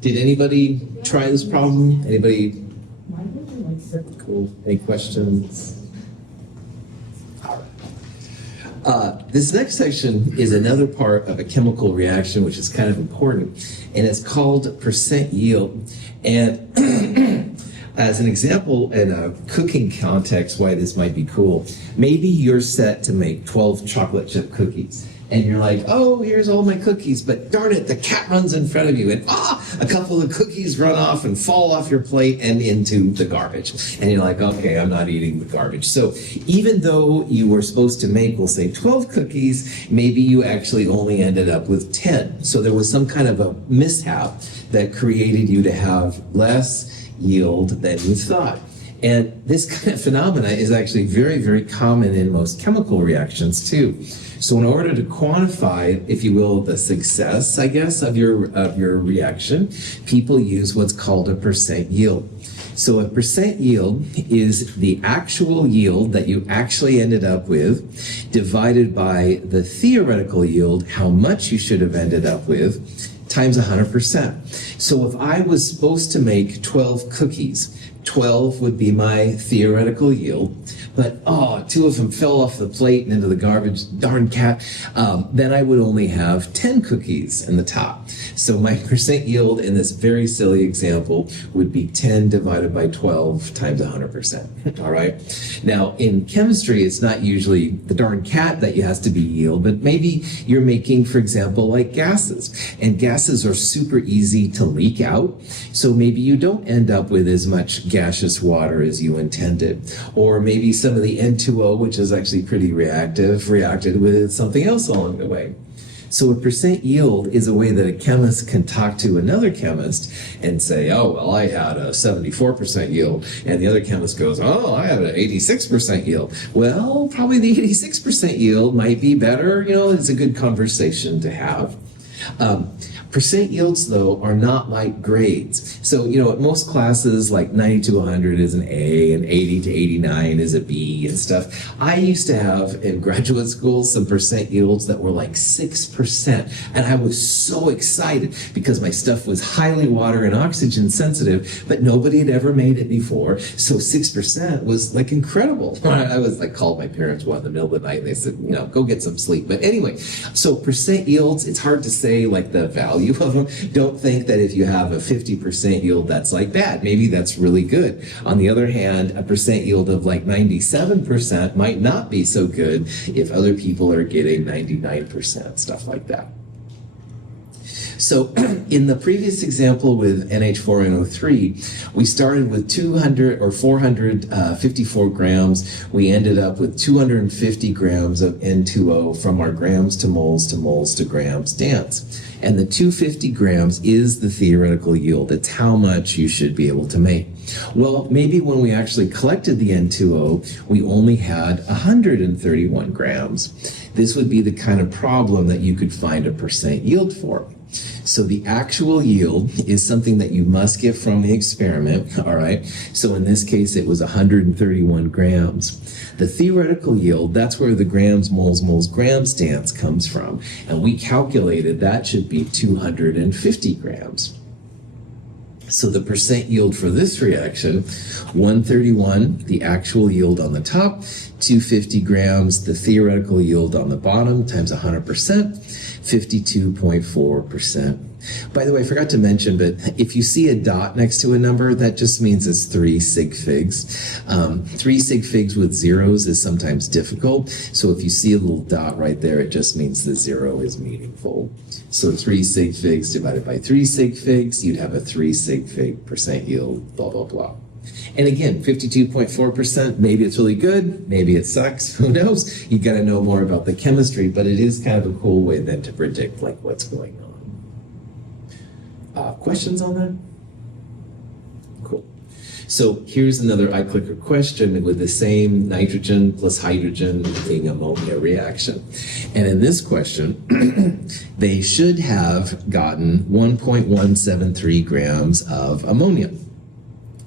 Did anybody try this problem? Anybody? Cool. Any questions? This next section is another part of a chemical reaction, which is kind of important, and it's called percent yield. And as an example, in a cooking context, why this might be cool, maybe you're set to make 12 chocolate chip cookies. And you're like, oh, here's all my cookies, but darn it, the cat runs in front of you, and a couple of cookies run off and fall off your plate and into the garbage. And you're like, okay, I'm not eating the garbage. So even though you were supposed to make, we'll say 12 cookies, maybe you actually only ended up with 10. So there was some kind of a mishap that created you to have less yield than you thought. And this kind of phenomena is actually very, very common in most chemical reactions too. So in order to quantify, if you will, the success, I guess, of your reaction, people use what's called a percent yield. So a percent yield is the actual yield that you actually ended up with divided by the theoretical yield, how much you should have ended up with, times 100%. So if I was supposed to make 12 cookies, 12 would be my theoretical yield, but two of them fell off the plate and into the garbage, darn cat, then I would only have 10 cookies in the top. So my percent yield in this very silly example would be 10 divided by 12 times 100%, all right? Now, in chemistry, it's not usually the darn cat that has to be yield, but maybe you're making, for example, like gases, and gases are super easy to leak out, so maybe you don't end up with as much gaseous water as you intended, or maybe some of the N2O, which is actually pretty reactive, reacted with something else along the way. So a percent yield is a way that a chemist can talk to another chemist and say, oh, well, I had a 74% yield. And the other chemist goes, oh, I had an 86% yield. Well, probably the 86% yield might be better. You know, it's a good conversation to have. Percent yields, though, are not like grades. So, you know, at most classes, like 90 to 100 is an A, and 80 to 89 is a B and stuff. I used to have, in graduate school, some percent yields that were like 6%. And I was so excited because my stuff was highly water and oxygen sensitive, but nobody had ever made it before. So 6% was like incredible. I was like, called my parents one in the middle of the night, and they said, you know, go get some sleep. But anyway, so percent yields, it's hard to say like the value of them. Don't think that if you have a 50% yield, that's like bad. Maybe that's really good. On the other hand, a percent yield of like 97% might not be so good if other people are getting 99%, stuff like that. So in the previous example with NH4NO3, we started with 200 or 454 grams. We ended up with 250 grams of N2O from our grams to moles to grams dance. And the 250 grams is the theoretical yield. It's how much you should be able to make. Well, maybe when we actually collected the N2O, we only had 131 grams. This would be the kind of problem that you could find a percent yield for. So the actual yield is something that you must get from the experiment, all right? So in this case, it was 131 grams. The theoretical yield, that's where the grams, moles, grams dance comes from. And we calculated that should be 250 grams. So the percent yield for this reaction, 131, the actual yield on the top, 250 grams, the theoretical yield on the bottom, times 100%, 52.4%. By the way, I forgot to mention, but if you see a dot next to a number, that just means it's 3 sig figs. 3 sig figs with zeros is sometimes difficult. So if you see a little dot right there, it just means the 0 is meaningful. So 3 sig figs divided by 3 sig figs, you'd have a 3 sig fig percent yield, blah, blah, blah. And again, 52.4%, maybe it's really good, maybe it sucks, who knows? You got to know more about the chemistry, but it is kind of a cool way then to predict like what's going on. Questions on that? Cool. So here's another iClicker question with the same nitrogen plus hydrogen being ammonia reaction. And in this question, they should have gotten 1.173 grams of ammonia.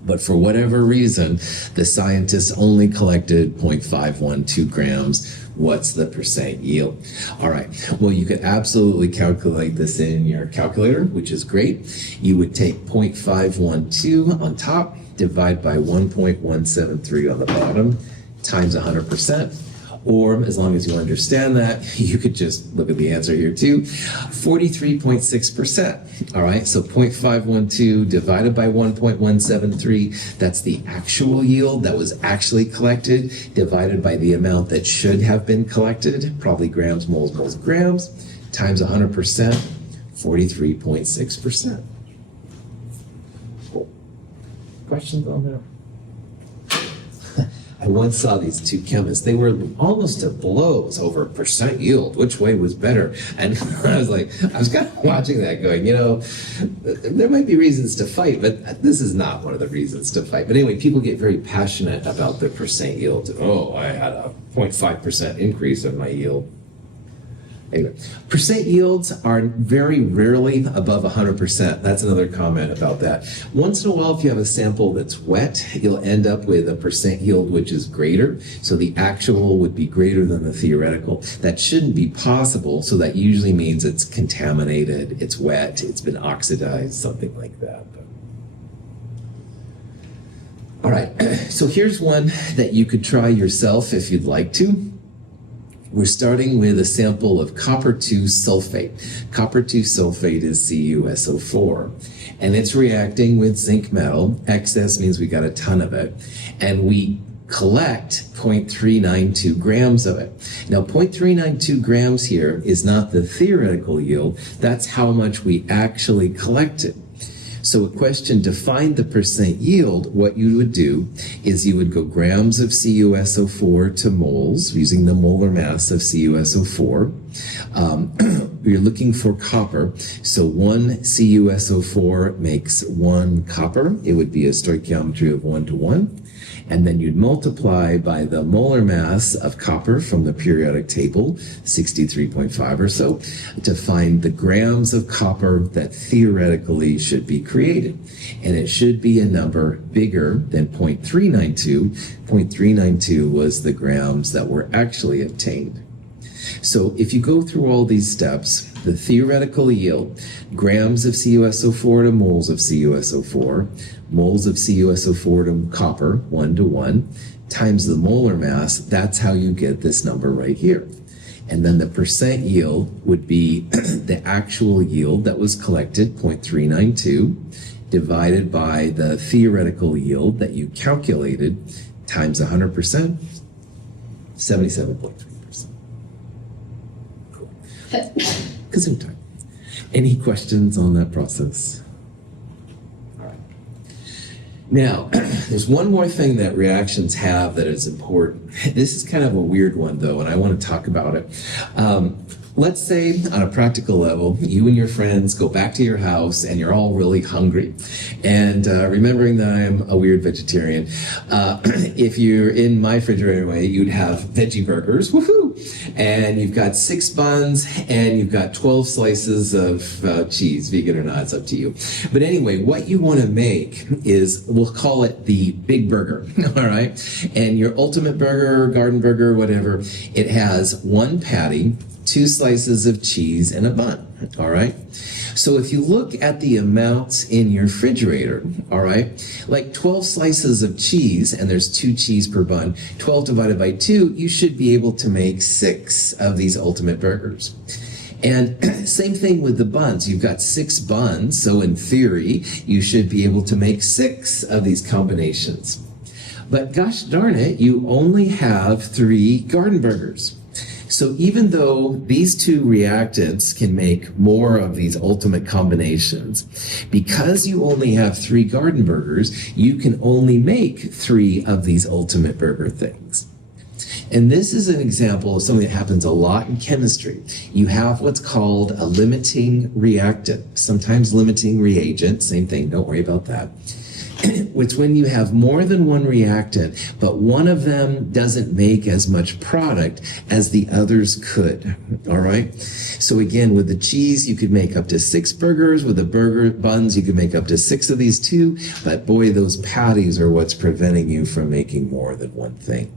But for whatever reason, the scientists only collected 0.512 grams, What's the percent yield? All right, well, you could absolutely calculate this in your calculator, which is great. You would take 0.512 on top, divide by 1.173 on the bottom, times 100%. Or, as long as you understand that, you could just look at the answer here too, 43.6%. All right, so 0.512 divided by 1.173, that's the actual yield that was actually collected, divided by the amount that should have been collected, probably grams, moles, grams, times 100%, 43.6%. Cool. Questions on that? I once saw these two chemists. They were almost at blows over percent yield, which way was better. And I was kind of watching that going, there might be reasons to fight, but this is not one of the reasons to fight. But anyway, people get very passionate about their percent yield. Oh, I had a 0.5% increase in my yield. Anyway, percent yields are very rarely above 100%. That's another comment about that. Once in a while, if you have a sample that's wet, you'll end up with a percent yield which is greater. So the actual would be greater than the theoretical. That shouldn't be possible. So that usually means it's contaminated, it's wet, it's been oxidized, something like that. All right, so here's one that you could try yourself if you'd like to. We're starting with a sample of copper 2 sulfate. Copper 2 sulfate is CuSO4, and it's reacting with zinc metal. Excess means we got a ton of it, and we collect 0.392 grams of it. Now, 0.392 grams here is not the theoretical yield. That's how much we actually collected. So a question to find the percent yield, what you would do is you would go grams of CuSO4 to moles using the molar mass of CuSO4. You're looking for copper. So 1 CuSO4 makes 1 copper. It would be a stoichiometry of 1 to 1. And then you'd multiply by the molar mass of copper from the periodic table, 63.5 or so, to find the grams of copper that theoretically should be created. And it should be a number bigger than 0.392. 0.392 was the grams that were actually obtained. So if you go through all these steps, the theoretical yield, grams of CuSO4 to moles of CuSO4, moles of CuSO4 to copper, 1 to 1, times the molar mass, that's how you get this number right here. And then the percent yield would be the actual yield that was collected, 0.392, divided by the theoretical yield that you calculated, times 100%, 77.3%. Cool. Kazoo time. Any questions on that process? All right. Now, there's one more thing that reactions have that is important. This is kind of a weird one, though, and I want to talk about it. Let's say, on a practical level, you and your friends go back to your house and you're all really hungry. And remembering that I'm a weird vegetarian, if you're in my refrigerator anyway, you'd have veggie burgers, woohoo! And you've got 6 buns and you've got 12 slices of cheese, vegan or not, it's up to you. But anyway, what you want to make is, we'll call it the big burger, all right? And your ultimate burger, garden burger, whatever, it has 1 patty, 2 slices of cheese, and a bun, all right? So if you look at the amounts in your refrigerator, all right, like 12 slices of cheese, and there's 2 cheese per bun, 12 divided by 2, you should be able to make 6 of these ultimate burgers. And same thing with the buns. You've got 6 buns, so in theory, you should be able to make 6 of these combinations. But gosh darn it, you only have 3 garden burgers. So even though these 2 reactants can make more of these ultimate combinations, because you only have 3 garden burgers, you can only make 3 of these ultimate burger things. And this is an example of something that happens a lot in chemistry. You have what's called a limiting reactant, sometimes limiting reagent, same thing, don't worry about that. It's when you have more than 1 reactant, but one of them doesn't make as much product as the others could, all right? So again, with the cheese, you could make up to 6 burgers. With the burger buns, you could make up to 6 of these too, but boy, those patties are what's preventing you from making more than one thing.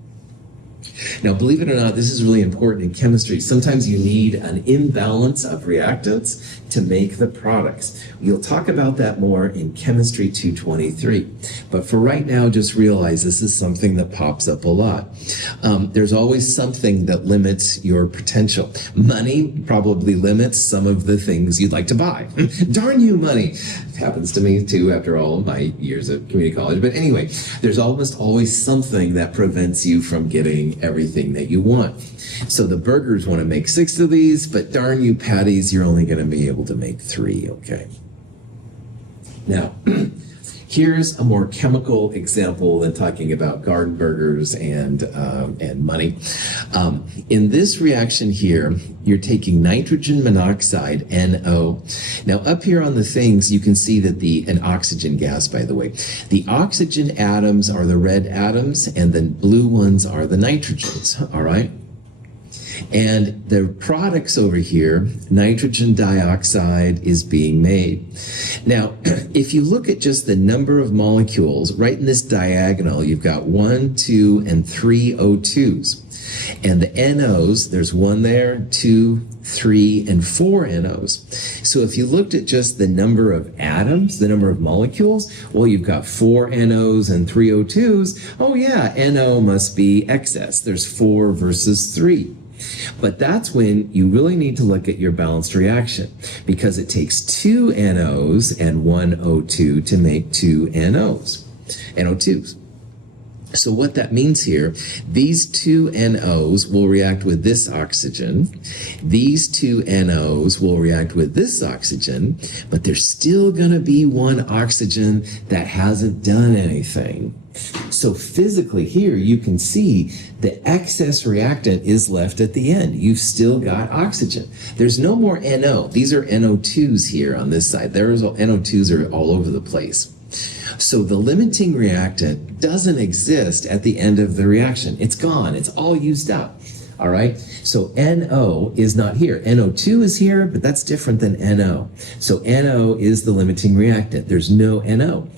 Now, believe it or not, this is really important in chemistry. Sometimes you need an imbalance of reactants to make the products. We'll talk about that more in Chemistry 223. But for right now, just realize this is something that pops up a lot. There's always something that limits your potential. Money probably limits some of the things you'd like to buy. Darn you, money! It happens to me too after all my years at community college. But anyway, there's almost always something that prevents you from getting everything that you want. So the burgers want to make 6 of these, but darn you, patties, you're only going to be able to make 3, okay? Now, here's a more chemical example than talking about garden burgers and money. In this reaction here, you're taking nitrogen monoxide, NO. Now up here on the things, you can see that an oxygen gas, by the way. The oxygen atoms are the red atoms, and the blue ones are the nitrogens, all right? And the products over here, nitrogen dioxide is being made. Now, if you look at just the number of molecules, right in this diagonal, you've got 1, 2, and 3 O2s. And the NOs, there's 1 there, 2, 3, and 4 NOs. So if you looked at just the number of atoms, the number of molecules, well, you've got 4 NOs and 3 O2s. Oh yeah, NO must be excess. There's 4 versus 3. But that's when you really need to look at your balanced reaction, because it takes 2 NOs and 1 O2 to make 2 NO2s. So what that means here, these 2 NOs will react with this oxygen. These 2 NOs will react with this oxygen, but there's still going to be 1 oxygen that hasn't done anything. So physically here, you can see the excess reactant is left at the end. You've still got oxygen. There's no more NO. These are NO2s here on this side. NO2s are all over the place. So the limiting reactant doesn't exist at the end of the reaction. It's gone. It's all used up. All right. So NO is not here. NO2 is here, but that's different than NO. So NO is the limiting reactant. There's no NO.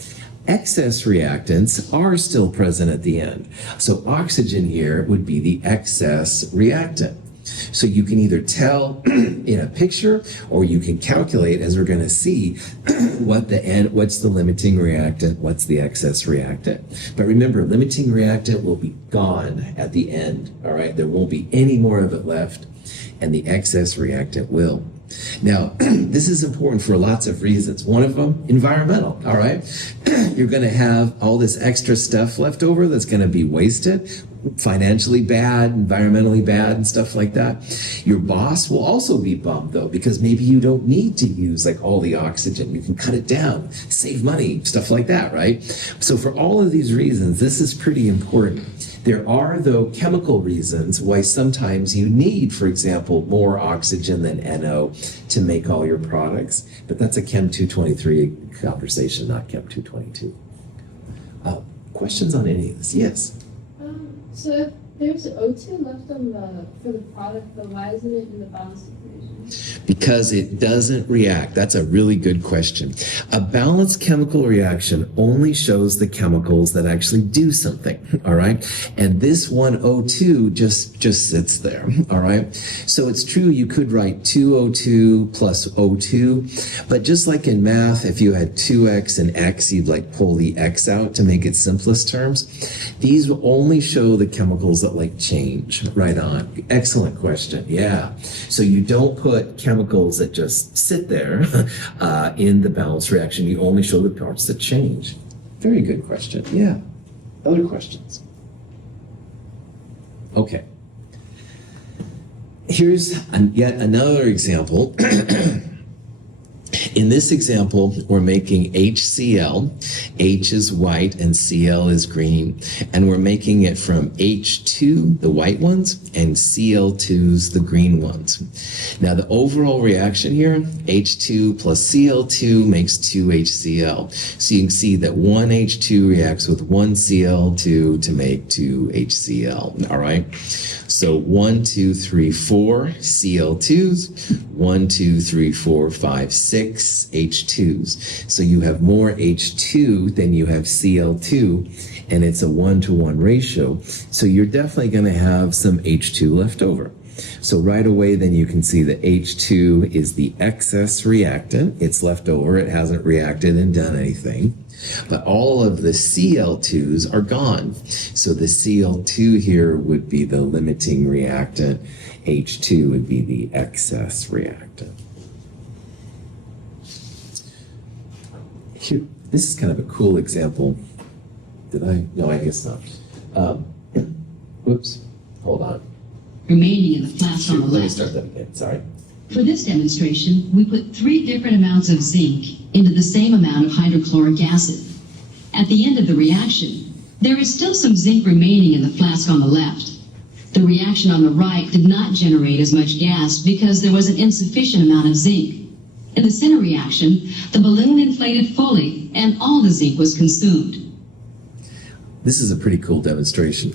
Excess reactants are still present at the end. So oxygen here would be the excess reactant. So you can either tell in a picture, or you can calculate, as we're going to see, what's the limiting reactant, what's the excess reactant. But remember, limiting reactant will be gone at the end. All right, there won't be any more of it left, and the excess reactant will. Now, this is important for lots of reasons. One of them, environmental, all right? You're going to have all this extra stuff left over that's going to be wasted, financially bad, environmentally bad, and stuff like that. Your boss will also be bummed, though, because maybe you don't need to use like all the oxygen. You can cut it down, save money, stuff like that, right? So for all of these reasons, this is pretty important. There are, though, chemical reasons why sometimes you need, for example, more oxygen than NO to make all your products. But that's a Chem 223 conversation, not Chem 222. Questions on any of this? Yes? So if there's O2 left on for the product, then why isn't it in the balanced equation? Because it doesn't react. That's a really good question. A balanced chemical reaction only shows the chemicals that actually do something, all right? And this one O2 just sits there, all right? So it's true you could write 2O2 plus O2, but just like in math, if you had 2x and x, you'd like pull the x out to make it simplest terms. These will only show the chemicals that like change. Right on. Excellent question. Yeah. So you don't put chemicals that just sit there in the balanced reaction. You only show the parts that change. Very good question. Yeah. Other questions? Okay. Here's yet another example. In this example, we're making HCl. H is white and Cl is green. And we're making it from H2, the white ones, and Cl2s, the green ones. Now, the overall reaction here, H2 plus Cl2 makes 2 HCl. So you can see that one H2 reacts with one Cl2 to make 2 HCl. All right? So 1, 2, 3, 4 Cl2s, 1, 2, 3, 4, 5, 6 6 H2s. So you have more H2 than you have Cl2, and it's a 1-to-1 ratio. So you're definitely going to have some H2 left over. So right away, then you can see that H2 is the excess reactant. It's left over. It hasn't reacted and done anything. But all of the Cl2s are gone. So the Cl2 here would be the limiting reactant. H2 would be the excess reactant. Here, this is kind of a cool example. Did I? No, I guess not. Whoops. Hold on. Remaining in the flask on the Let me left. start that again. Sorry. For this demonstration, we put 3 different amounts of zinc into the same amount of hydrochloric acid. At the end of the reaction, there is still some zinc remaining in the flask on the left. The reaction on the right did not generate as much gas because there was an insufficient amount of zinc. In the center reaction, the balloon inflated fully and all the zinc was consumed. This is a pretty cool demonstration.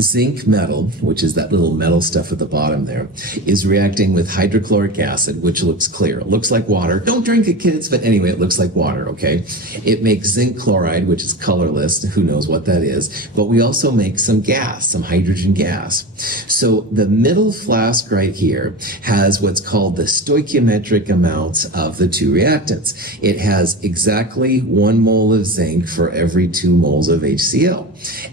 Zinc metal, which is that little metal stuff at the bottom there, is reacting with hydrochloric acid, which looks clear. It looks like water. Don't drink it, kids, but anyway, it looks like water, okay? It makes zinc chloride, which is colorless. Who knows what that is? But we also make some gas, some hydrogen gas. So the middle flask right here has what's called the stoichiometric amounts of the 2 reactants. It has exactly 1 mole of zinc for every 2 moles of HCl.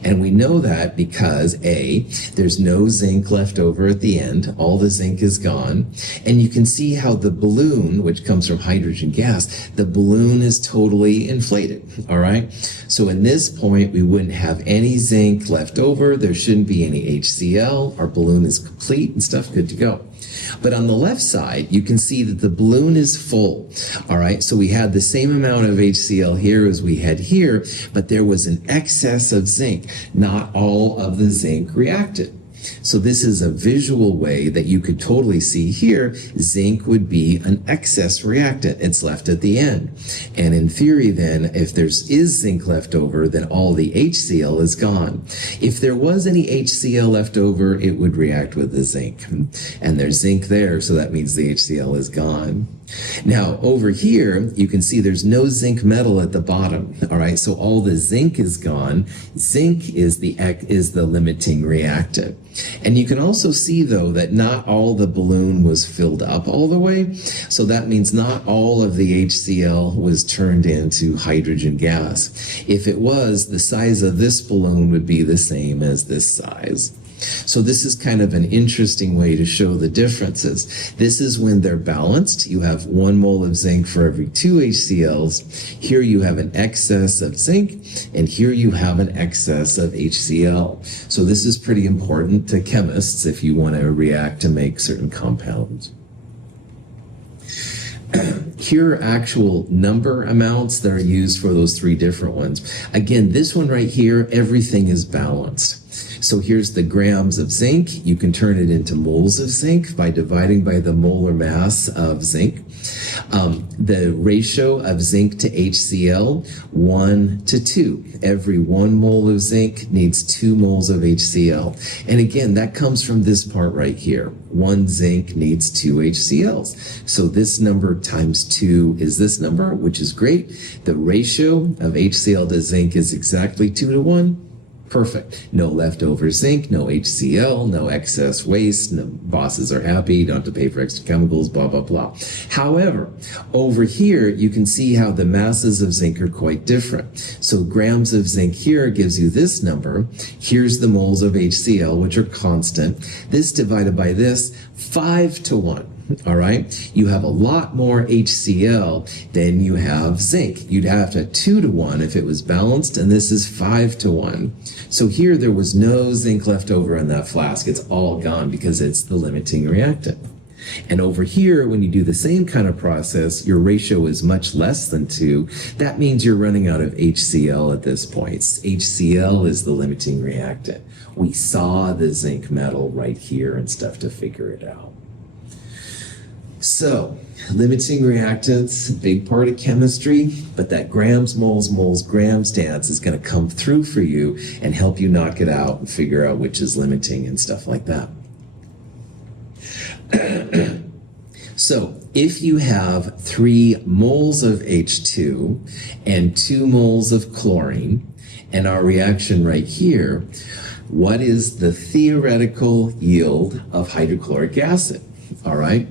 And we know that because A, there's no zinc left over at the end. All the zinc is gone. And you can see how the balloon, which comes from hydrogen gas, the balloon is totally inflated. All right. So in this point, we wouldn't have any zinc left over. There shouldn't be any HCl. Our balloon is complete and stuff, good to go. But on the left side, you can see that the balloon is full. All right, so we had the same amount of HCl here as we had here, but there was an excess of zinc. Not all of the zinc reacted. So this is a visual way that you could totally see here. Zinc would be an excess reactant. It's left at the end. And in theory then, if there is zinc left over, then all the HCl is gone. If there was any HCl left over, it would react with the zinc. And there's zinc there, so that means the HCl is gone. Now, over here, you can see there's no zinc metal at the bottom. All right, so all the zinc is gone. Zinc is the limiting reactant. And you can also see, though, that not all the balloon was filled up all the way. So that means not all of the HCl was turned into hydrogen gas. If it was, the size of this balloon would be the same as this size. So this is kind of an interesting way to show the differences. This is when they're balanced. You have 1 mole of zinc for every 2 HCl's. Here you have an excess of zinc, and here you have an excess of HCl. So this is pretty important to chemists if you want to react to make certain compounds. Here are actual number amounts that are used for those 3 different ones. Again, this one right here, everything is balanced. So here's the grams of zinc. You can turn it into moles of zinc by dividing by the molar mass of zinc. The ratio of zinc to HCl, 1:2. Every 1 mole of zinc needs 2 moles of HCl. And again, that comes from this part right here. 1 zinc needs 2 HCl's. So this number times 2 is this number, which is great. The ratio of HCl to zinc is exactly 2:1. Perfect. No leftover zinc, no HCl, no excess waste, no bosses are happy, you don't have to pay for extra chemicals, blah, blah, blah. However, over here, you can see how the masses of zinc are quite different. So grams of zinc here gives you this number. Here's the moles of HCl, which are constant. This divided by this, 5:1. All right, you have a lot more HCl than you have zinc. You'd have to 2:1 if it was balanced, and this is 5:1. So here there was no zinc left over in that flask. It's all gone because it's the limiting reactant. And over here, when you do the same kind of process, your ratio is much less than 2. That means you're running out of HCl at this point. HCl is the limiting reactant. We saw the zinc metal right here and stuff to figure it out. So, limiting reactants, big part of chemistry, but that grams, moles, grams dance is going to come through for you and help you knock it out and figure out which is limiting and stuff like that. So, if you have 3 moles of H2 and 2 moles of chlorine, and our reaction right here, what is the theoretical yield of hydrochloric acid? All right.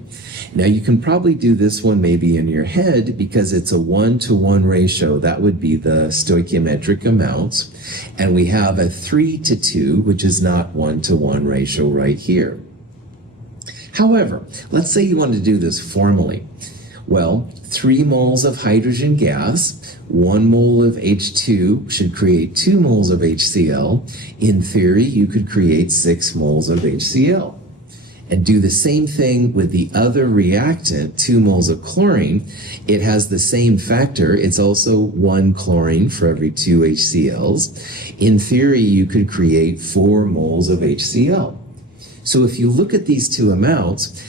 Now you can probably do this one maybe in your head because it's a 1-to-1 ratio. That would be the stoichiometric amounts. And we have a 3-to-2, which is not 1-to-1 ratio right here. However, let's say you want to do this formally. Well, 3 moles of hydrogen gas, 1 mole of H2 should create 2 moles of HCl. In theory, you could create 6 moles of HCl. And do the same thing with the other reactant, 2 moles of chlorine. It has the same factor. It's also 1 chlorine for every 2 HCl's. In theory, you could create 4 moles of HCl. So if you look at these two amounts,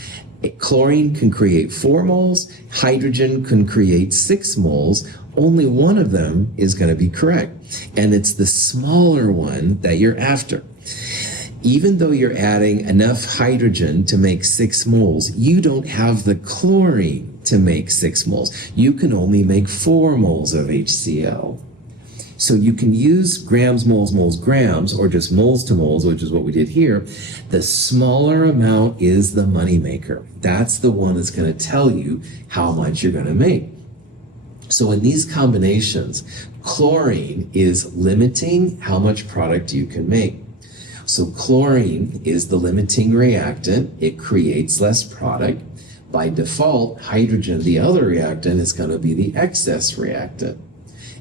chlorine can create 4 moles, hydrogen can create 6 moles. Only one of them is going to be correct. And it's the smaller one that you're after. Even though you're adding enough hydrogen to make 6 moles, you don't have the chlorine to make 6 moles. You can only make 4 moles of HCl. So you can use grams, moles, moles, grams, or just moles to moles, which is what we did here. The smaller amount is the moneymaker. That's the one that's going to tell you how much you're going to make. So in these combinations, chlorine is limiting how much product you can make. So chlorine is the limiting reactant. It creates less product. By default, hydrogen, the other reactant, is going to be the excess reactant.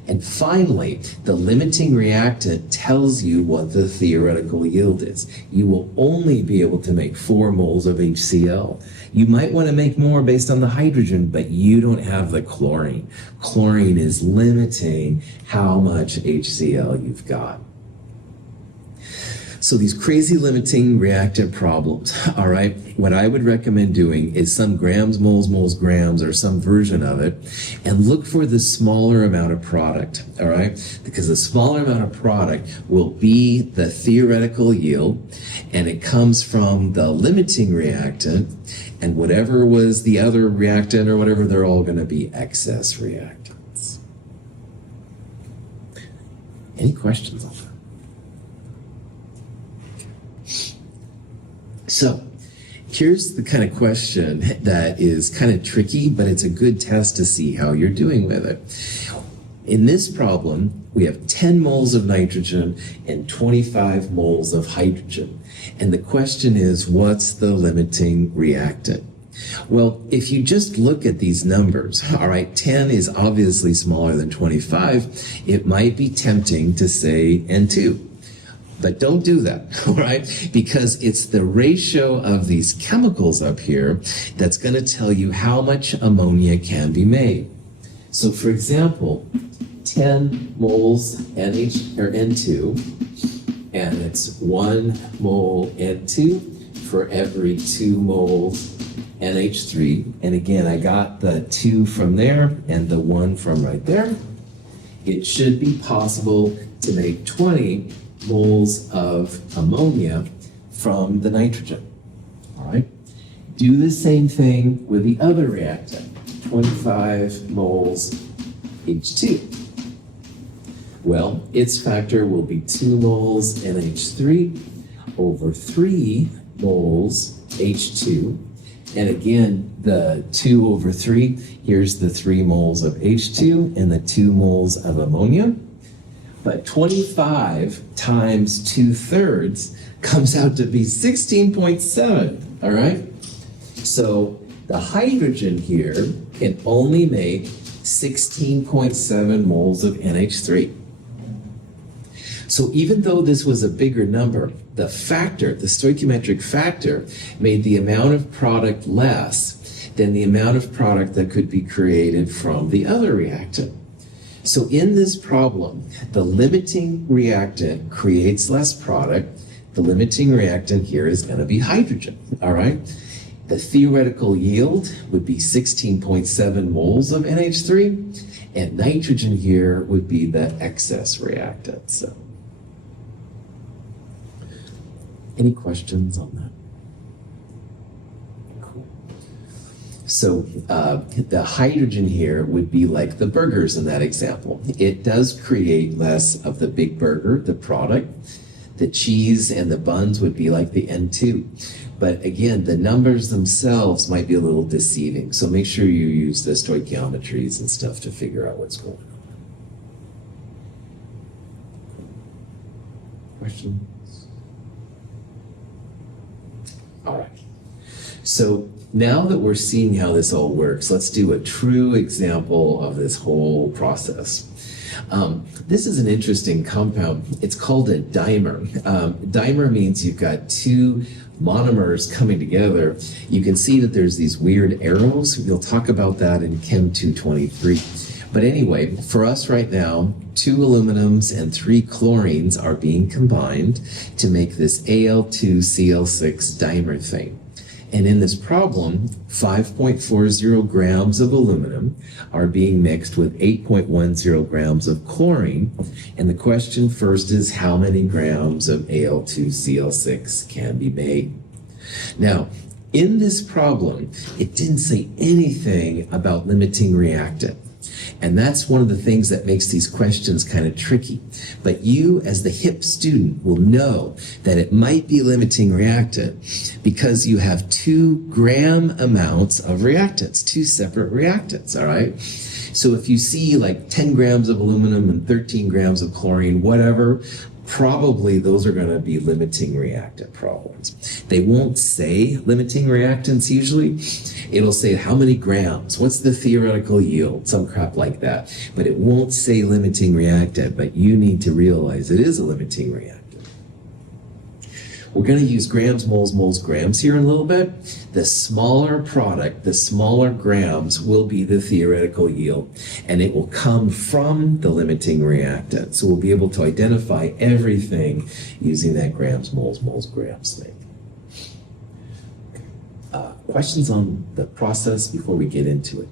And finally, the limiting reactant tells you what the theoretical yield is. You will only be able to make 4 moles of HCl. You might want to make more based on the hydrogen, but you don't have the chlorine. Chlorine is limiting how much HCl you've got. So these crazy limiting reactant problems, all right, what I would recommend doing is some grams, moles, moles, grams, or some version of it, and look for the smaller amount of product, all right? Because the smaller amount of product will be the theoretical yield, and it comes from the limiting reactant, and whatever was the other reactant or whatever, they're all going to be excess reactants. Any questions on that? So here's the kind of question that is kind of tricky, but it's a good test to see how you're doing with it. In this problem, we have 10 moles of nitrogen and 25 moles of hydrogen. And the question is, what's the limiting reactant? Well, if you just look at these numbers, all right, 10 is obviously smaller than 25. It might be tempting to say N2. But don't do that, all right? Because it's the ratio of these chemicals up here that's going to tell you how much ammonia can be made. So for example, 10 moles N2, and it's 1 mole N2 for every 2 moles NH3. And again, I got the 2 from there and the 1 from right there. It should be possible to make 20 moles of ammonia from the nitrogen. All right. Do the same thing with the other reactant, 25 moles H2. Well, its factor will be 2 moles NH3 over 3 moles H2. And again, the 2 over 3, here's the 3 moles of H2 and the 2 moles of ammonia. But 25 times 2/3 comes out to be 16.7, all right? So the hydrogen here can only make 16.7 moles of NH3. So even though this was a bigger number, the factor, the stoichiometric factor, made the amount of product less than the amount of product that could be created from the other reactant. So in this problem, the limiting reactant creates less product. The limiting reactant here is going to be hydrogen, all right? The theoretical yield would be 16.7 moles of NH3, and nitrogen here would be the excess reactant. So, any questions on that? Cool. So the hydrogen here would be like the burgers in that example. It does create less of the big burger, the product. The cheese and the buns would be like the N2. But again, the numbers themselves might be a little deceiving. So make sure you use the stoichiometries and stuff to figure out what's going on. Questions? All right. So now that we're seeing how this all works, let's do a true example of this whole process. This is an interesting compound. It's called a dimer. Dimer means you've got two monomers coming together. You can see that there's these weird arrows. We'll talk about that in Chem 223. But anyway, for us right now, 2 aluminums and 3 chlorines are being combined to make this Al2Cl6 dimer thing. And in this problem, 5.40 grams of aluminum are being mixed with 8.10 grams of chlorine. And the question first is, how many grams of Al2Cl6 can be made? Now, in this problem, it didn't say anything about limiting reactant. And that's one of the things that makes these questions kind of tricky. But you, as the hip student, will know that it might be limiting reactant because you have 2 gram amounts of reactants, 2 separate reactants, all right? So if you see like 10 grams of aluminum and 13 grams of chlorine, whatever, probably those are going to be limiting reactant problems. They won't say limiting reactants usually. It'll say how many grams, what's the theoretical yield, some crap like that. But it won't say limiting reactant, but you need to realize it is a limiting reactant. We're going to use grams, moles, grams here in a little bit. The smaller product, the smaller grams will be the theoretical yield, and it will come from the limiting reactant. So we'll be able to identify everything using that grams, moles, grams thing. Questions on the process before we get into it?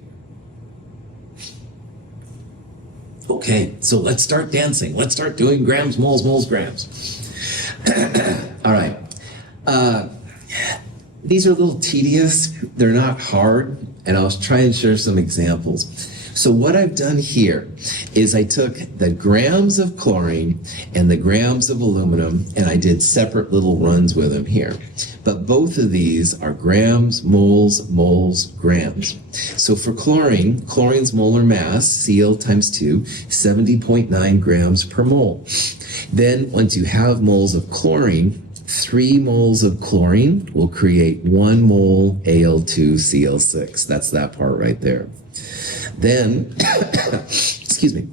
Okay, so let's start dancing. Let's start doing grams, moles, grams. All right. These are a little tedious. They're not hard, and I'll try and share some examples. So what I've done here is I took the grams of chlorine and the grams of aluminum, and I did separate little runs with them here. But both of these are grams, moles, grams. So for chlorine, chlorine's molar mass, Cl times 2, 70.9 grams per mole. Then once you have moles of chlorine, 3 moles of chlorine will create 1 mole Al2Cl6. That's that part right there. Then, excuse me,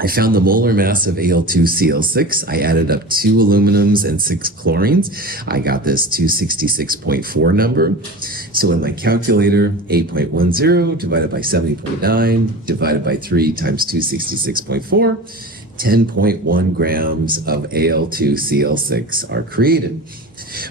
I found the molar mass of Al2Cl6. I added up 2 aluminums and 6 chlorines. I got this 266.4 number. So in my calculator, 8.10 divided by 70.9 divided by 3 times 266.4, 10.1 grams of Al2Cl6 are created.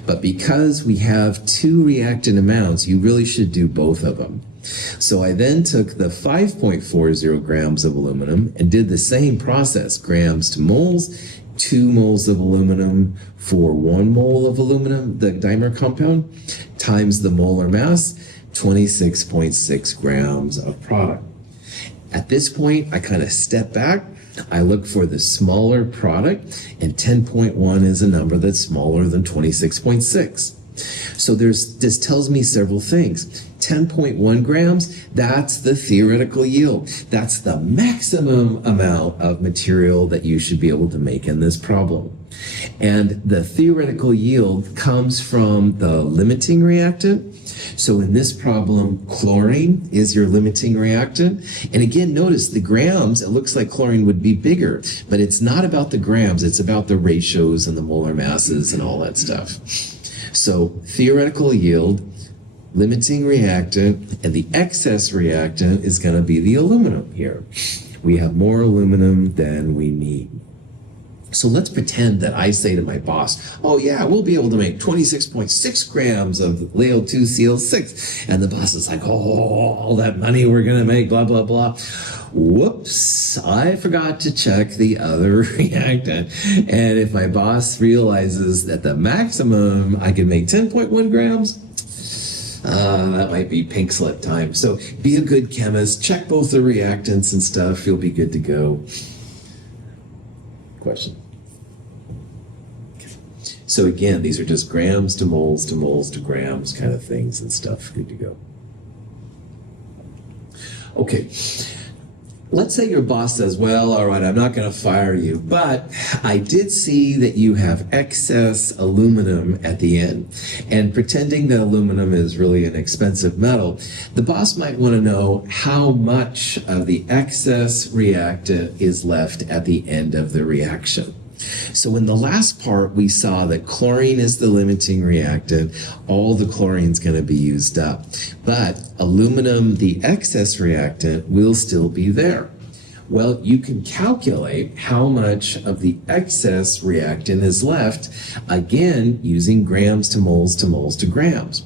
But because we have 2 reactant amounts, you really should do both of them. So I then took the 5.40 grams of aluminum and did the same process, grams to moles, 2 moles of aluminum for 1 mole of aluminum, the dimer compound, times the molar mass, 26.6 grams of product. At this point, I kind of step back. I look for the smaller product, and 10.1 is a number that's smaller than 26.6. So this tells me several things. 10.1 grams, that's the theoretical yield. That's the maximum amount of material that you should be able to make in this problem. And the theoretical yield comes from the limiting reactant. So in this problem, chlorine is your limiting reactant. And again, notice the grams, it looks like chlorine would be bigger, but it's not about the grams, it's about the ratios and the molar masses and all that stuff. So theoretical yield, limiting reactant, and the excess reactant is going to be the aluminum here. We have more aluminum than we need. So let's pretend that I say to my boss, oh yeah, we'll be able to make 26.6 grams of Al2Cl6. And the boss is like, oh, all that money we're going to make, blah, blah, blah. Whoops, I forgot to check the other reactant. And if my boss realizes that the maximum I can make 10.1 grams, That might be pink slip time. So be a good chemist, check both the reactants and stuff, you'll be good to go. Question? Okay. So again, these are just grams to moles to moles to grams kind of things and stuff, good to go. Okay. Let's say your boss says, well, all right, I'm not going to fire you, but I did see that you have excess aluminum at the end. And pretending that aluminum is really an expensive metal, the boss might want to know how much of the excess reactant is left at the end of the reaction. So in the last part, we saw that chlorine is the limiting reactant. All the chlorine is going to be used up. But aluminum, the excess reactant, will still be there. Well, you can calculate how much of the excess reactant is left, again, using grams to moles to moles to grams.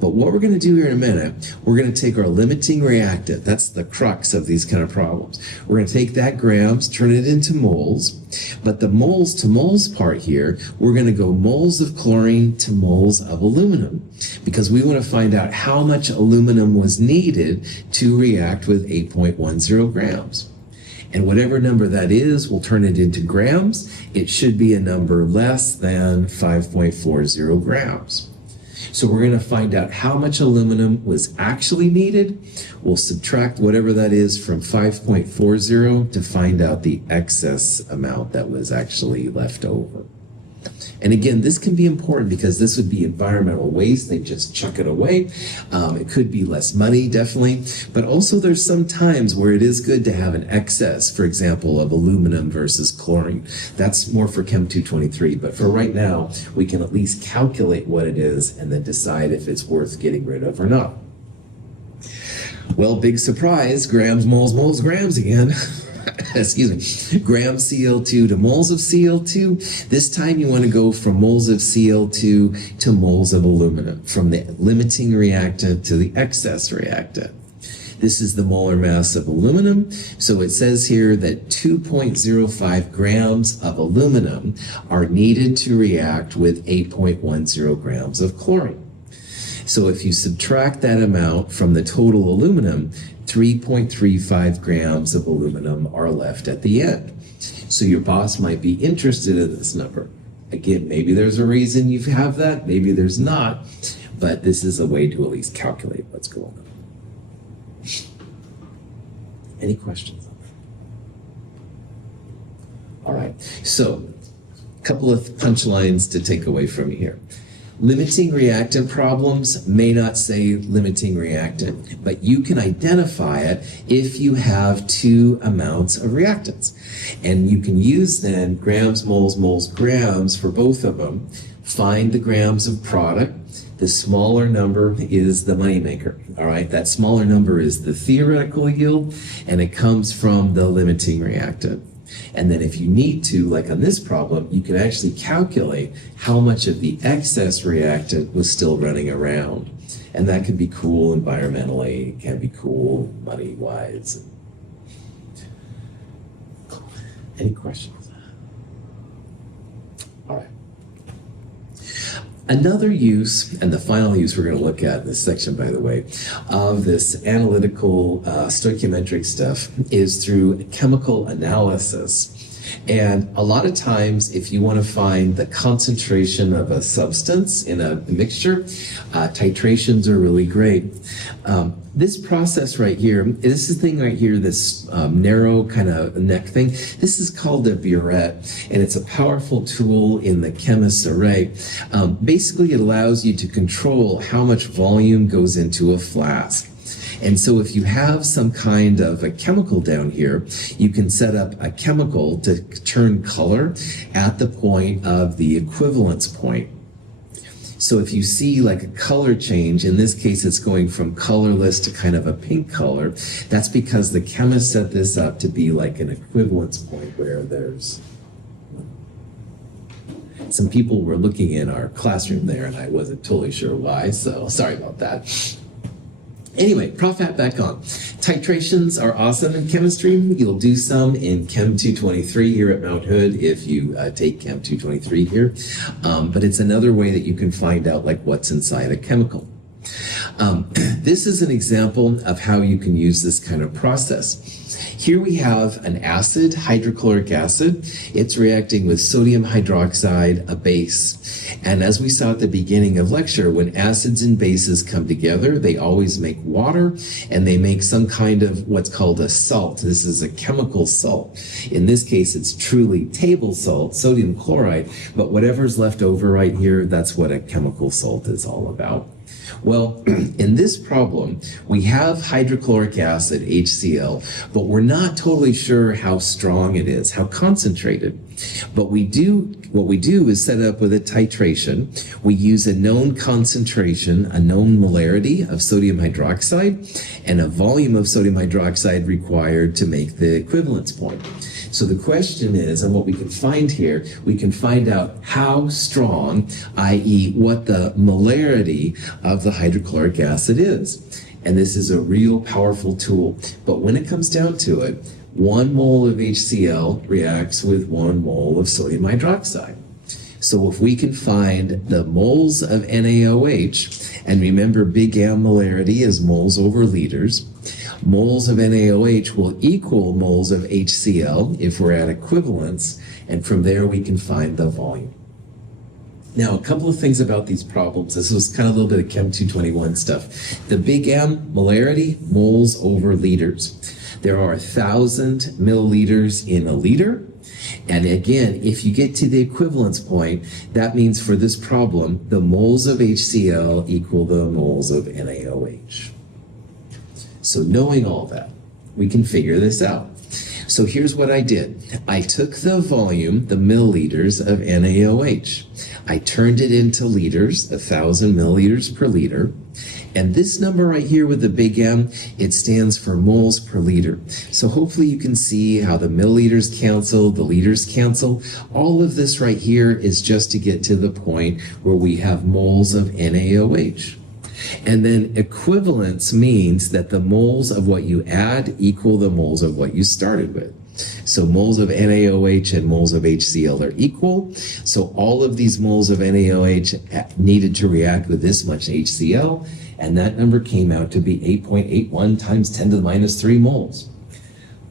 But what we're going to do here in a minute, we're going to take our limiting reactant. That's the crux of these kind of problems. We're going to take that grams, turn it into moles. But the moles to moles part here, we're going to go moles of chlorine to moles of aluminum, because we want to find out how much aluminum was needed to react with 8.10 grams. And whatever number that is, we'll turn it into grams. It should be a number less than 5.40 grams. So we're going to find out how much aluminum was actually needed. We'll subtract whatever that is from 5.40 to find out the excess amount that was actually left over. And again, this can be important because this would be environmental waste. They just chuck it away. It could be less money, definitely. But also there's some times where it is good to have an excess, for example, of aluminum versus chlorine. That's more for Chem 223. But for right now, we can at least calculate what it is and then decide if it's worth getting rid of or not. Well, big surprise, grams, moles, moles, grams again. Excuse me, grams Cl2 to moles of Cl2. This time you want to go from moles of Cl2 to moles of aluminum, from the limiting reactant to the excess reactant. This is the molar mass of aluminum. So it says here that 2.05 grams of aluminum are needed to react with 8.10 grams of chlorine. So if you subtract that amount from the total aluminum, 3.35 grams of aluminum are left at the end. So your boss might be interested in this number. Again, maybe there's a reason you have that, maybe there's not, but this is a way to at least calculate what's going on. Any questions? All right, so a couple of punchlines to take away from here. Limiting reactant problems may not say limiting reactant, but you can identify it if you have two amounts of reactants. And you can use then grams, moles, moles, grams for both of them. Find the grams of product. The smaller number is the moneymaker, all right? That smaller number is the theoretical yield, and it comes from the limiting reactant. And then if you need to, like on this problem, you can actually calculate how much of the excess reactant was still running around. And that can be cool environmentally, it can be cool money-wise. Any questions? All right. Another use, and the final use we're going to look at in this section, by the way, of this analytical stoichiometric stuff is through chemical analysis. And a lot of times, if you want to find the concentration of a substance in a mixture, titrations are really great. This process right here, this is the thing right here, this narrow kind of neck thing, this is called a burette, and it's a powerful tool in the chemist's array. Basically, it allows you to control how much volume goes into a flask. And so if you have some kind of a chemical down here, you can set up a chemical to turn color at the point of the equivalence point. So if you see like a color change, in this case it's going from colorless to kind of a pink color, that's because the chemist set this up to be like an equivalence point where there's... Some people were looking in our classroom there and I wasn't totally sure why, so sorry about that. Anyway, Prof. Hat back on. Titrations are awesome in chemistry. You'll do some in Chem 223 here at Mount Hood if you take Chem 223 here. But it's another way that you can find out like what's inside a chemical. This is an example of how you can use this kind of process. Here we have an acid, hydrochloric acid. It's reacting with sodium hydroxide, a base. And as we saw at the beginning of lecture, when acids and bases come together, they always make water, and they make some kind of what's called a salt. This is a chemical salt. In this case, it's truly table salt, sodium chloride, but whatever's left over right here, that's what a chemical salt is all about. Well, in this problem, we have hydrochloric acid, HCl, but we're not totally sure how strong it is, how concentrated. But what we do is set it up with a titration. We use a known concentration, a known molarity of sodium hydroxide, and a volume of sodium hydroxide required to make the equivalence point. So the question is, and what we can find here, we can find out how strong, i.e. what the molarity of the hydrochloric acid is. And this is a real powerful tool. But when it comes down to it, 1 mole of HCl reacts with 1 mole of sodium hydroxide. So if we can find the moles of NaOH, and remember big M molarity is moles over liters, moles of NaOH will equal moles of HCl if we're at equivalence, and from there we can find the volume. Now, a couple of things about these problems. This was kind of a little bit of Chem 221 stuff. The big M, molarity, moles over liters. There are 1,000 milliliters in a liter. And again, if you get to the equivalence point, that means for this problem, the moles of HCl equal the moles of NaOH. So knowing all that, we can figure this out. So here's what I did. I took the volume, the milliliters of NaOH. I turned it into liters, 1,000 milliliters per liter. And this number right here with the big M, it stands for moles per liter. So hopefully you can see how the milliliters cancel, the liters cancel. All of this right here is just to get to the point where we have moles of NaOH. And then equivalence means that the moles of what you add equal the moles of what you started with. So moles of NaOH and moles of HCl are equal. So all of these moles of NaOH needed to react with this much HCl, and that number came out to be 8.81 times 10 to the minus 3 moles.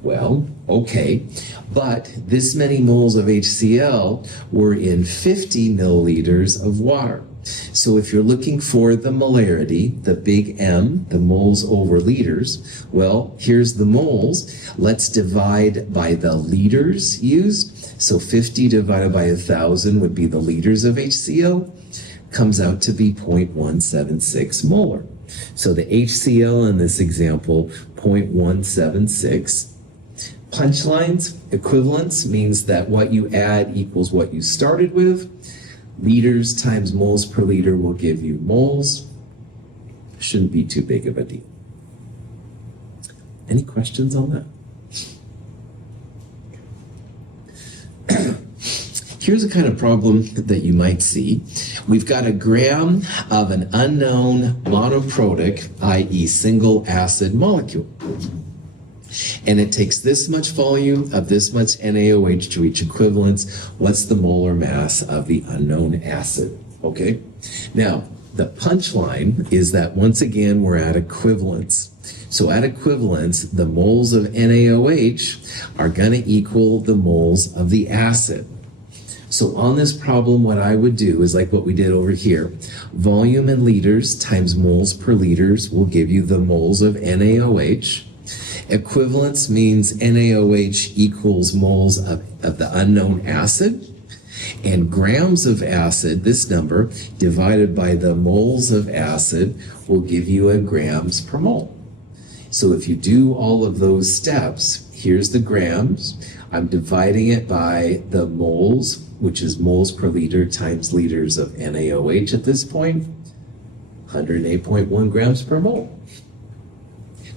Well, okay, but this many moles of HCl were in 50 milliliters of water. So if you're looking for the molarity, the big M, the moles over liters, well, here's the moles. Let's divide by the liters used. So 50 divided by 1,000 would be the liters of HCl. Comes out to be 0.176 molar. So the HCl in this example, 0.176. Punchlines, equivalence means that what you add equals what you started with. Liters times moles per liter will give you moles. Shouldn't be too big of a deal. Any questions on that? Here's a kind of problem that you might see. We've got a gram of an unknown monoprotic, i.e. single acid molecule. And it takes this much volume of this much NaOH to reach equivalence. What's the molar mass of the unknown acid? Okay. Now, the punchline is that once again, we're at equivalence. So at equivalence, the moles of NaOH are going to equal the moles of the acid. So on this problem, what I would do is like what we did over here. Volume in liters times moles per liters will give you the moles of NaOH. Equivalence means NaOH equals moles of the unknown acid. And grams of acid, this number, divided by the moles of acid will give you a grams per mole. So if you do all of those steps, here's the grams. I'm dividing it by the moles, which is moles per liter times liters of NaOH at this point, 108.1 grams per mole.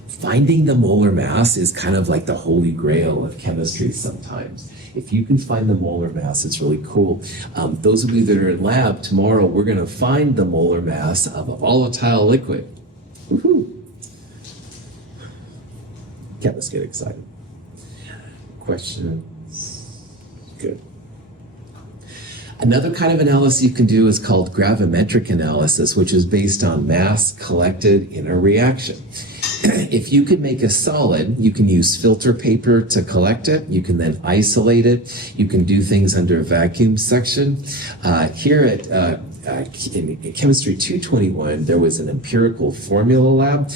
Finding the molar mass is kind of like the holy grail of chemistry sometimes. If you can find the molar mass, it's really cool. Those of you that are in lab, tomorrow we're going to find the molar mass of a volatile liquid. Woohoo! Chemists get excited. Questions? Good. Another kind of analysis you can do is called gravimetric analysis, which is based on mass collected in a reaction. If you could make a solid, you can use filter paper to collect it. You can then isolate it. You can do things under a vacuum section. Here at in Chemistry 221, there was an empirical formula lab.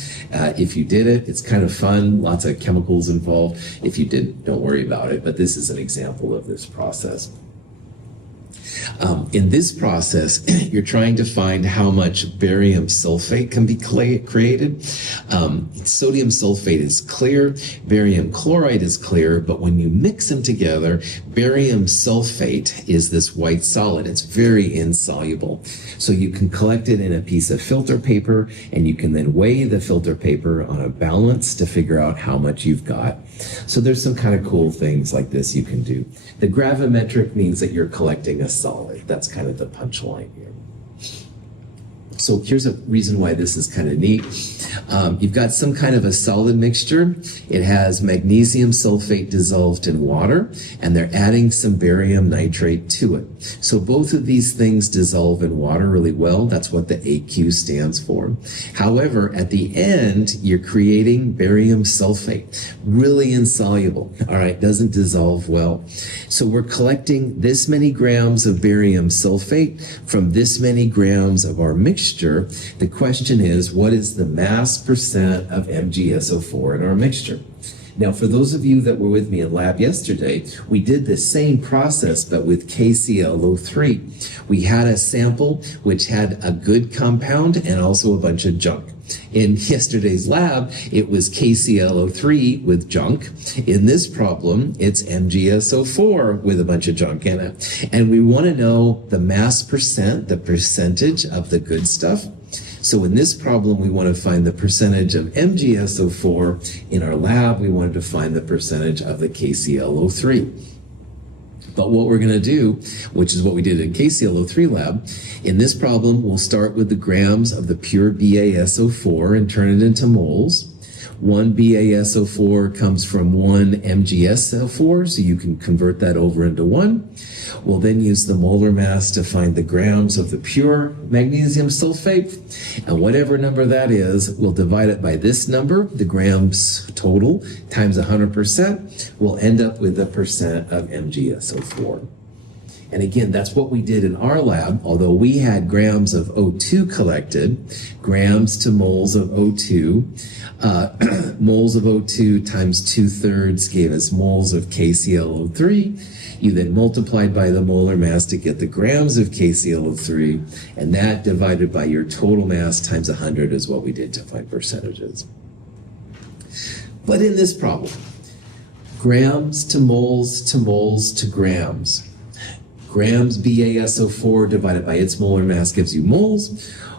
If you did it, it's kind of fun, lots of chemicals involved. If you didn't, don't worry about it, but this is an example of this process. In this process, you're trying to find how much barium sulfate can be created. Sodium sulfate is clear, barium chloride is clear, but when you mix them together, barium sulfate is this white solid. It's very insoluble. So you can collect it in a piece of filter paper, and you can then weigh the filter paper on a balance to figure out how much you've got. So there's some kind of cool things like this you can do. The gravimetric means that you're collecting a solid. That's kind of the punchline here. So here's a reason why this is kind of neat. You've got some kind of a solid mixture. It has magnesium sulfate dissolved in water, and they're adding some barium nitrate to it. So both of these things dissolve in water really well. That's what the AQ stands for. However, at the end, you're creating barium sulfate, really insoluble. All right, doesn't dissolve well. So we're collecting this many grams of barium sulfate from this many grams of our mixture. The question is, what is the mass percent of MgSO4 in our mixture? Now, for those of you that were with me in lab yesterday, we did the same process, but with KClO3. We had a sample which had a good compound and also a bunch of junk. In yesterday's lab, it was KClO3 with junk. In this problem, it's MgSO4 with a bunch of junk in it. And we want to know the mass percent, the percentage of the good stuff. So in this problem, we want to find the percentage of MgSO4. In our lab, we wanted to find the percentage of the KClO3. But what we're going to do, which is what we did in KClO3 lab, in this problem, we'll start with the grams of the pure BaSO4 and turn it into moles. 1 BaSO4 comes from 1 MgSO4, so you can convert that over into 1. We'll then use the molar mass to find the grams of the pure magnesium sulfate, and whatever number that is, we'll divide it by this number, the grams total, times 100%. We'll end up with the percent of MgSO4. And again, that's what we did in our lab, although we had grams of O2 collected, grams to moles of O2. Moles of O2 times 2/3 gave us moles of KClO3. You then multiplied by the molar mass to get the grams of KClO3, and that divided by your total mass times 100 is what we did to find percentages. But in this problem, grams to moles to moles to grams. Grams BaSO4 divided by its molar mass gives you moles.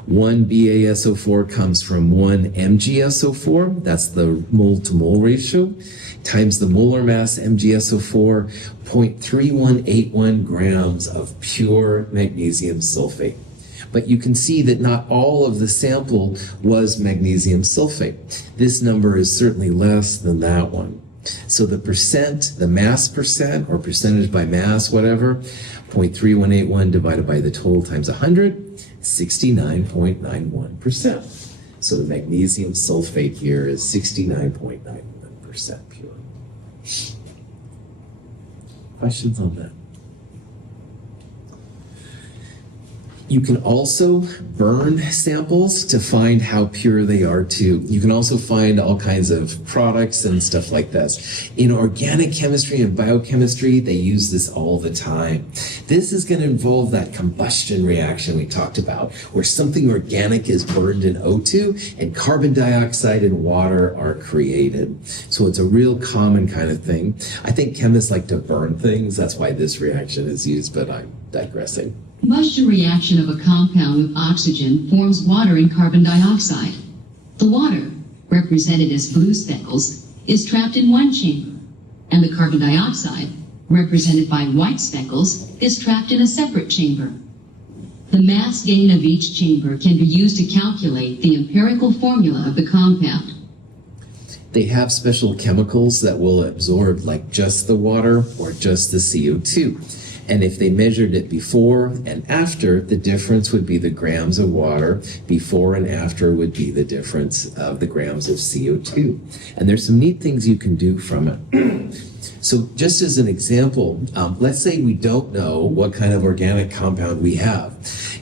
1 BaSO4 comes from 1 MgSO4, that's the mole to mole ratio, times the molar mass MgSO4, 0.3181 grams of pure magnesium sulfate. But you can see that not all of the sample was magnesium sulfate. This number is certainly less than that one. So the percent, the mass percent, or percentage by mass, whatever, 0.3181 divided by the total times 100, 69.91%. So the magnesium sulfate here is 69.91% pure. Questions on that? You can also burn samples to find how pure they are too. You can also find all kinds of products and stuff like this. In organic chemistry and biochemistry, they use this all the time. This is going to involve that combustion reaction we talked about, where something organic is burned in O2 and carbon dioxide and water are created. So it's a real common kind of thing. I think chemists like to burn things. That's why this reaction is used, but I'm digressing. Combustion reaction of a compound with oxygen forms water and carbon dioxide. The water, represented as blue speckles, is trapped in one chamber, and the carbon dioxide, represented by white speckles, is trapped in a separate chamber. The mass gain of each chamber can be used to calculate the empirical formula of the compound. They have special chemicals that will absorb like just the water or just the CO2. And if they measured it before and after, the difference would be the grams of water. Before and after would be the difference of the grams of CO2. And there's some neat things you can do from it. So just as an example, let's say we don't know what kind of organic compound we have.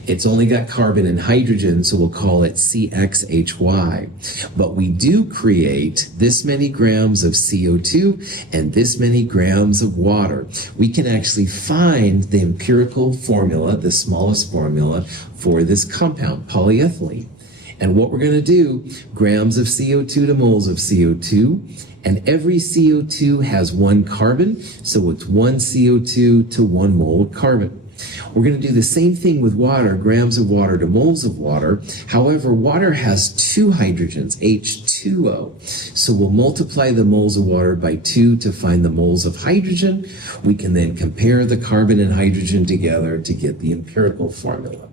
It's only got carbon and hydrogen, so we'll call it CXHY. But we do create this many grams of CO2 and this many grams of water. We can actually find the empirical formula, the smallest formula for this compound, polyethylene. And what we're going to do, grams of CO2 to moles of CO2, and every CO2 has one carbon, so it's one CO2 to 1 mole of carbon. We're going to do the same thing with water, grams of water to moles of water. However, water has 2 hydrogens, H2O. So we'll multiply the moles of water by 2 to find the moles of hydrogen. We can then compare the carbon and hydrogen together to get the empirical formula.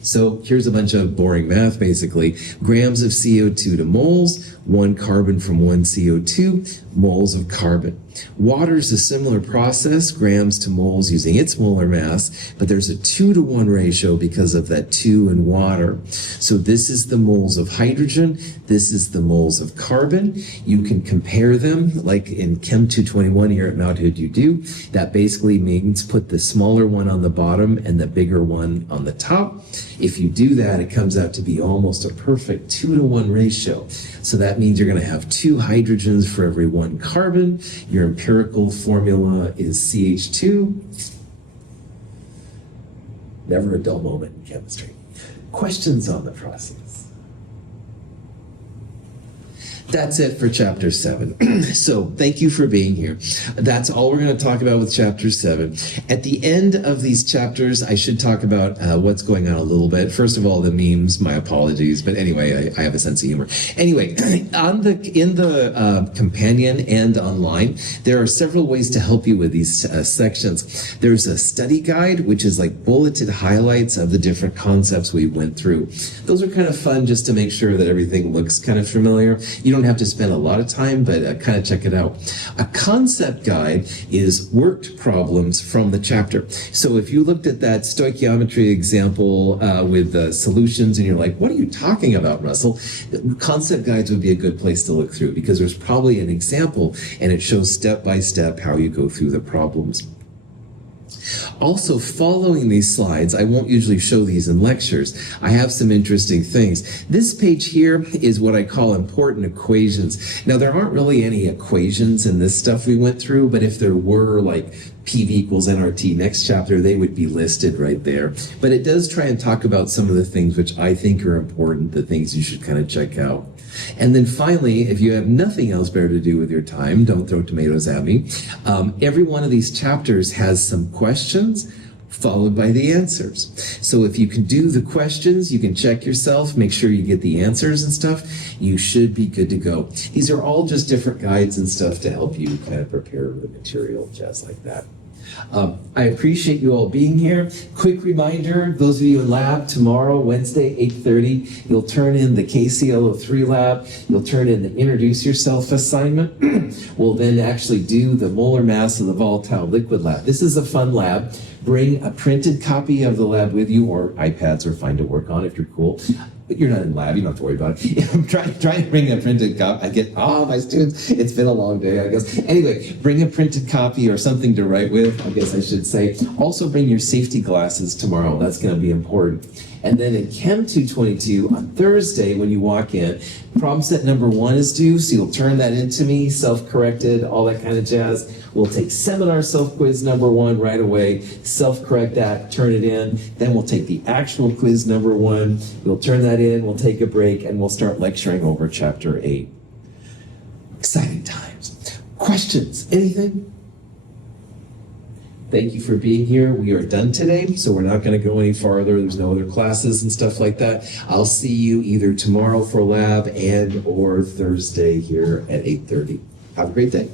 So here's a bunch of boring math, basically. Grams of CO2 to moles, 1 carbon from 1 CO2, moles of carbon. Water's a similar process, grams to moles using its molar mass, but there's a 2-to-1 ratio because of that 2 in water. So this is the moles of hydrogen, this is the moles of carbon. You can compare them, like in Chem 221 here at Mount Hood you do. That basically means put the smaller one on the bottom and the bigger one on the top. If you do that, it comes out to be almost a perfect 2-to-1 ratio. So that means you're going to have 2 hydrogens for every 1 carbon. Your empirical formula is CH2. Never a dull moment in chemistry. Questions on the process? That's it for chapter 7. So thank you for being here. That's all we're going to talk about with chapter 7. At the end of these chapters, I should talk about what's going on a little bit. First of all, the memes, my apologies. But anyway, I have a sense of humor. Anyway, in the companion and online, there are several ways to help you with these sections. There's a study guide, which is like bulleted highlights of the different concepts we went through. Those are kind of fun just to make sure that everything looks kind of familiar. You don't have to spend a lot of time, but kind of check it out. A concept guide is worked problems from the chapter. So if you looked at that stoichiometry example with the solutions and you're like, what are you talking about, Russell? Concept guides would be a good place to look through because there's probably an example and it shows step by step how you go through the problems. Also, following these slides, I won't usually show these in lectures. I have some interesting things. This page here is what I call important equations. Now, there aren't really any equations in this stuff we went through, but if there were, like PV equals nRT next chapter, they would be listed right there. But it does try and talk about some of the things which I think are important, the things you should kind of check out. And then finally, if you have nothing else better to do with your time, don't throw tomatoes at me. Every one of these chapters has some questions followed by the answers. So if you can do the questions, you can check yourself, make sure you get the answers and stuff, you should be good to go. These are all just different guides and stuff to help you kind of prepare the material, just like that. I appreciate you all being here. Quick reminder, those of you in lab, tomorrow, Wednesday, 8:30, you'll turn in the KClO3 lab. You'll turn in the Introduce Yourself assignment. We'll then actually do the molar mass of the volatile liquid lab. This is a fun lab. Bring a printed copy of the lab with you, or iPads are fine to work on if you're cool. But you're not in lab, you don't have to worry about it. I'm trying to bring a printed copy. I get, my students, it's been a long day, I guess. Anyway, bring a printed copy or something to write with, I guess I should say. Also bring your safety glasses tomorrow. That's going to be important. And then in Chem 222, on Thursday, when you walk in, problem set number 1 is due, so you'll turn that into me, self-corrected, all that kind of jazz. We'll take seminar self-quiz number 1 right away, self-correct that, turn it in. Then we'll take the actual quiz number 1. We'll turn that in, we'll take a break, and we'll start lecturing over chapter 8. Exciting times. Questions? Anything? Thank you for being here. We are done today, so we're not going to go any farther. There's no other classes and stuff like that. I'll see you either tomorrow for lab and or Thursday here at 8:30. Have a great day.